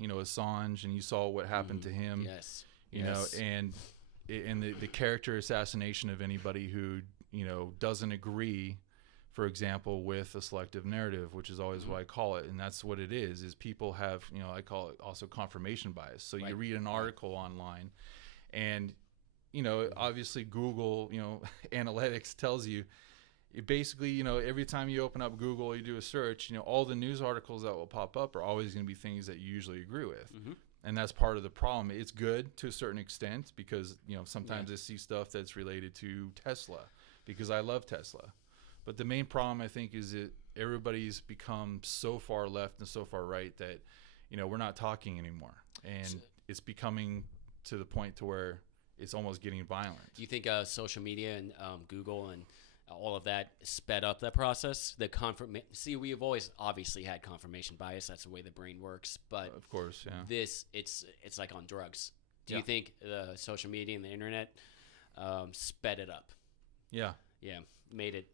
Assange, and you saw what happened to him. Yes. And the character assassination of anybody who doesn't agree, for example, with a selective narrative, which is always what I call it. And that's what it is people have, I call it also confirmation bias. So you read an article online and, obviously Google, analytics tells you, basically, every time you open up Google, you do a search, all the news articles that will pop up are always going to be things that you usually agree with. And that's part of the problem. It's good to a certain extent because, sometimes I see stuff that's related to Tesla because I love Tesla. But the main problem, I think, is that everybody's become so far left and so far right that, we're not talking anymore. And it's becoming to the point to where it's almost getting violent. Do you think social media and Google and all of that sped up that process? See, we have always obviously had confirmation bias. That's the way the brain works. But of course, yeah. It's like on drugs. Do you think the social media and the internet sped it up? Yeah. Yeah, made it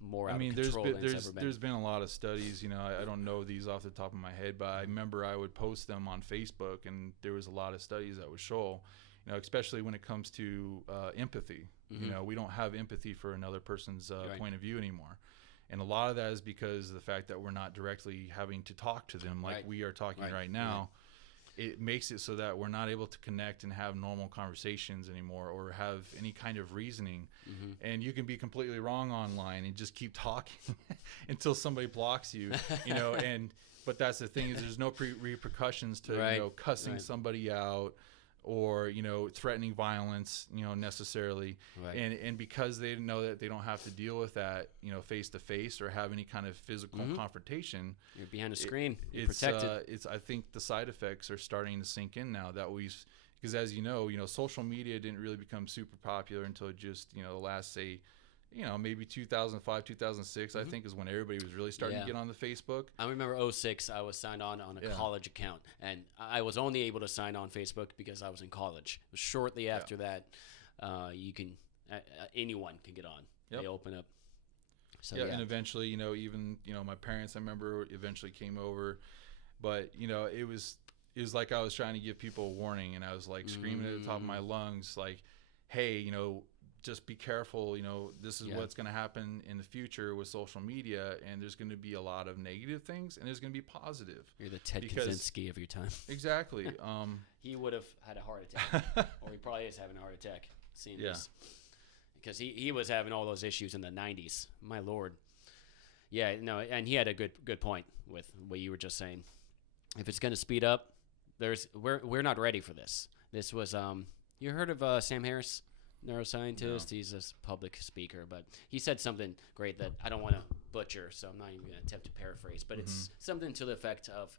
more out of control than it's ever been. There's been a lot of studies. I don't know these off the top of my head, but I remember I would post them on Facebook, and there was a lot of studies that would show, especially when it comes to empathy. We don't have empathy for another person's point of view anymore. And a lot of that is because of the fact that we're not directly having to talk to them like we are talking right now. It makes it so that we're not able to connect and have normal conversations anymore or have any kind of reasoning. And you can be completely wrong online and just keep talking until somebody blocks you, but that's the thing is there's no repercussions to, cussing somebody out or, threatening violence, necessarily. And because they know that they don't have to deal with that, face to face or have any kind of physical confrontation. You're behind a screen. You're protected. I think the side effects are starting to sink in now because as social media didn't really become super popular until just, the last, say, maybe 2005, 2006, I think is when everybody was really starting to get on the Facebook. I remember 2006, I was signed on a college account, and I was only able to sign on Facebook because I was in college. It was shortly after that, anyone can get on. They open up. So, and eventually, even, my parents, I remember, eventually came over, but, it was like I was trying to give people a warning, and I was like screaming at the top of my lungs, like, hey, just be careful, this is what's going to happen in the future with social media, and there's going to be a lot of negative things and there's going to be positive. You're the Ted Kaczynski of your time. Exactly. He would have had a heart attack, or he probably is having a heart attack seeing this, because he was having all those issues in the 90s. My Lord. Yeah, no, and he had a good point with what you were just saying. If it's going to speed up, we're not ready for this. This was you heard of Sam Harris? Neuroscientist. He's a public speaker, but he said something great that I don't want to butcher, so I'm not even going to attempt to paraphrase, but it's something to the effect of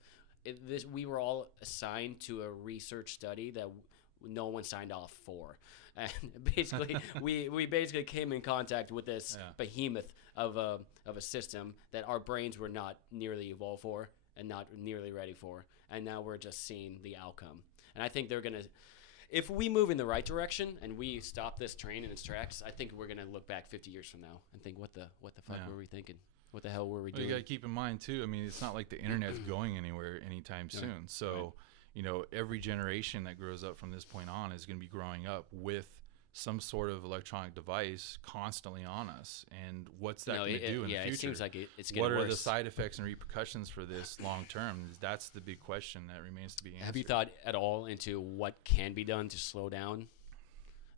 we were all assigned to a research study that no one signed off for, and basically we basically came in contact with this behemoth of a system that our brains were not nearly evolved for and not nearly ready for, and now we're just seeing the outcome. And I think they're going to, if we move in the right direction and we stop this train in its tracks, I think we're going to look back 50 years from now and think, what the fuck were we thinking? What the hell were we doing? You got to keep in mind, too, I mean, it's not like the internet's going anywhere anytime soon. So, every generation that grows up from this point on is going to be growing up with some sort of electronic device constantly on us. And what's that going to do in the future? It seems like it's getting worse. What are worse. the side effects and repercussions for this long term? That's the big question that remains to be answered. Have you thought at all into what can be done to slow down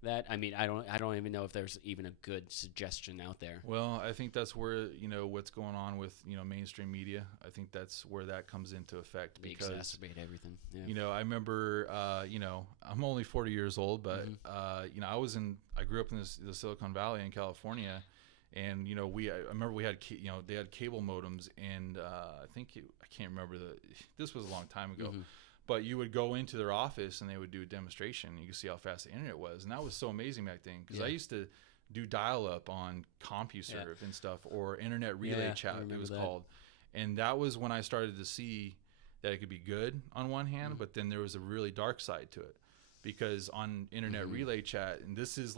that? I mean, I don't even know if there's even a good suggestion out there. Well, I think that's where, what's going on with, mainstream media. I think that's where that comes into effect. They because exacerbate everything. Yeah. I remember, I'm only 40 years old, but, I grew up in the Silicon Valley in California. And, I remember we had, they had cable modems, and I can't remember this was a long time ago. But you would go into their office and they would do a demonstration. You could see how fast the internet was. And that was so amazing back then, because I used to do dial-up on CompuServe and stuff, or Internet Relay Chat, it was called. And that was when I started to see that it could be good on one hand, but then there was a really dark side to it. Because on Internet Relay Chat, and this is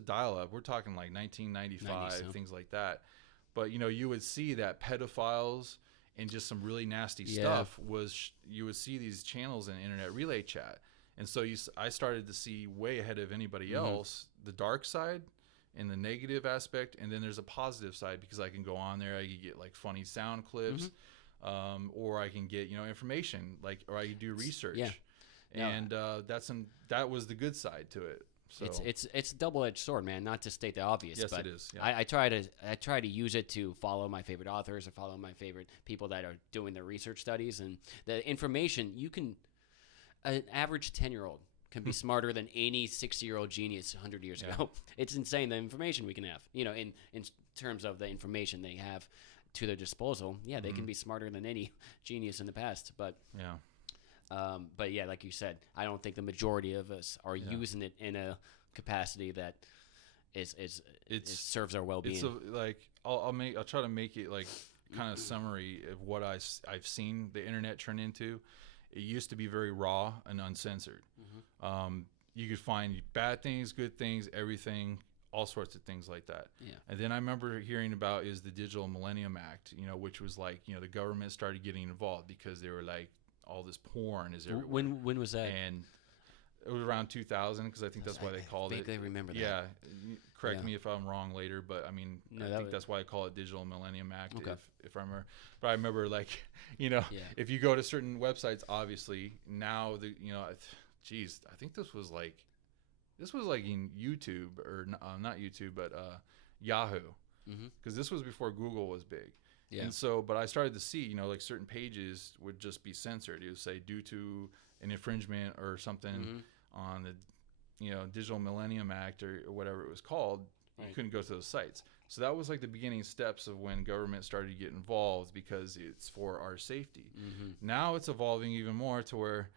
dial-up, we're talking like 1995, things like that. But, you would see that pedophiles and just some really nasty Yeah. stuff was you would see these channels in internet relay chat. And so I started to see way ahead of anybody else the dark side and the negative aspect, and then there's a positive side because I can go on there, I can get like funny sound clips, or I can get information or I can do research. Yeah. And that was the good side to it. So It's a double-edged sword, man. Not to state the obvious, yes, but it is. Yeah. I try to use it to follow my favorite authors or follow my favorite people that are doing their research studies, and the information you can. An average 10-year-old can be smarter than any 60-year-old genius 100 years ago. It's insane the information we can have. In terms of the information they have to their disposal. Yeah, they can be smarter than any genius in the past, but Yeah. But yeah, like you said, I don't think the majority of us are using it in a capacity that it serves our well-being. It's I'll try to make it like kind of summary of what I've seen the internet turn into. It used to be very raw and uncensored. You could find bad things, good things, everything, all sorts of things like that. Yeah. And then I remember hearing about is the Digital Millennium Act, which was like, the government started getting involved because they were like, all this porn is everywhere. When was that? And it was around 2000 because I think that's why they called it. I vaguely remember that. Yeah. Correct me if I'm wrong later, but I mean, I think that's why I call it Digital Millennium Act. Okay. If I remember, but I remember if you go to certain websites, obviously now I think this was like in YouTube or not YouTube, but Yahoo, because this was before Google was big. Yeah. And so, but I started to see, like certain pages would just be censored. It would say due to an infringement or something on the, Digital Millennium Act or whatever it was called, you couldn't go to those sites. So that was like the beginning steps of when government started to get involved because it's for our safety. Now it's evolving even more to where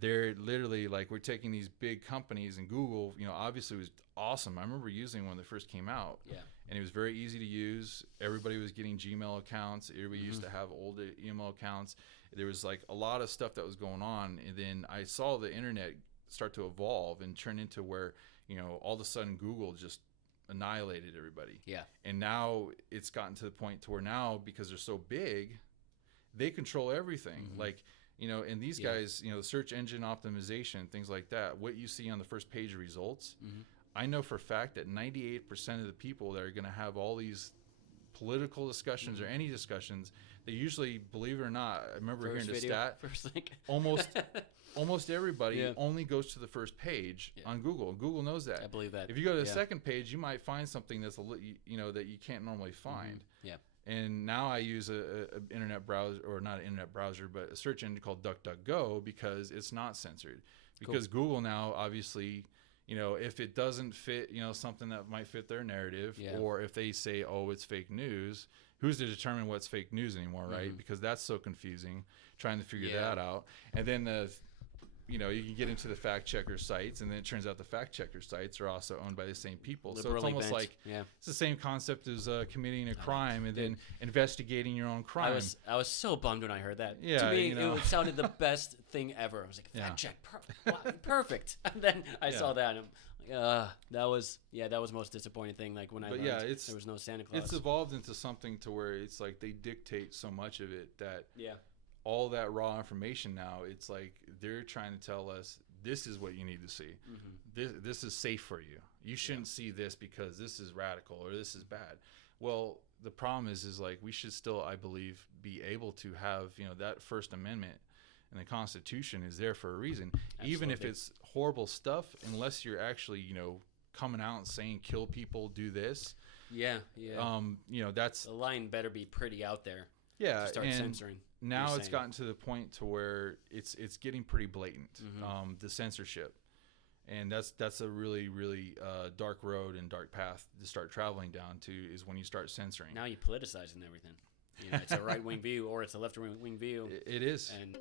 they're literally like, we're taking these big companies, and Google, obviously was awesome. I remember using when they first came out. Yeah. And it was very easy to use. Everybody was getting Gmail accounts. Everybody used to have old email accounts. There was like a lot of stuff that was going on. And then I saw the internet start to evolve and turn into where, all of a sudden Google just annihilated everybody. Yeah. And now it's gotten to the point to where now, because they're so big, they control everything. Like, and these guys, the search engine optimization, things like that, what you see on the first page results, I know for a fact that 98% of the people that are going to have all these political discussions or any discussions, they usually, believe it or not, I remember hearing the stat, almost everybody only goes to the first page on Google. Google knows that. I believe that. If you go to the second page, you might find something that's that you can't normally find. Yeah. And now I use a internet browser, or not an internet browser, but a search engine called DuckDuckGo, because it's not censored. Because Google now, obviously, if it doesn't fit, something that might fit their narrative, or if they say, oh, it's fake news, who's to determine what's fake news anymore, right? Because that's so confusing, trying to figure that out. And then you can get into the fact checker sites, and then it turns out the fact checker sites are also owned by the same people. So it's almost like it's the same concept as committing a crime and then investigating your own crime. I was so bummed when I heard that. Yeah, to me, it sounded the best thing ever. I was like, fact check, perfect. And then I saw that, and I'm like, that was the most disappointing thing. Like when I learned there was no Santa Claus. It's evolved into something to where it's like they dictate so much of it that all that raw information now, it's like they're trying to tell us this is what you need to see. This is safe for you. You shouldn't see this because this is radical or this is bad. Well, the problem is like we should still, I believe, be able to have that First Amendment and the Constitution is there for a reason. Absolutely. Even if it's horrible stuff, unless you're actually coming out and saying kill people, do this. That's the line better be pretty out there. Yeah, to start censoring. Now it's gotten to the point to where it's getting pretty blatant, the censorship, and that's a really really dark road and dark path to start traveling down to, is when you start censoring. Now you're politicizing everything. It's a right wing view or it's a left wing view. It is. And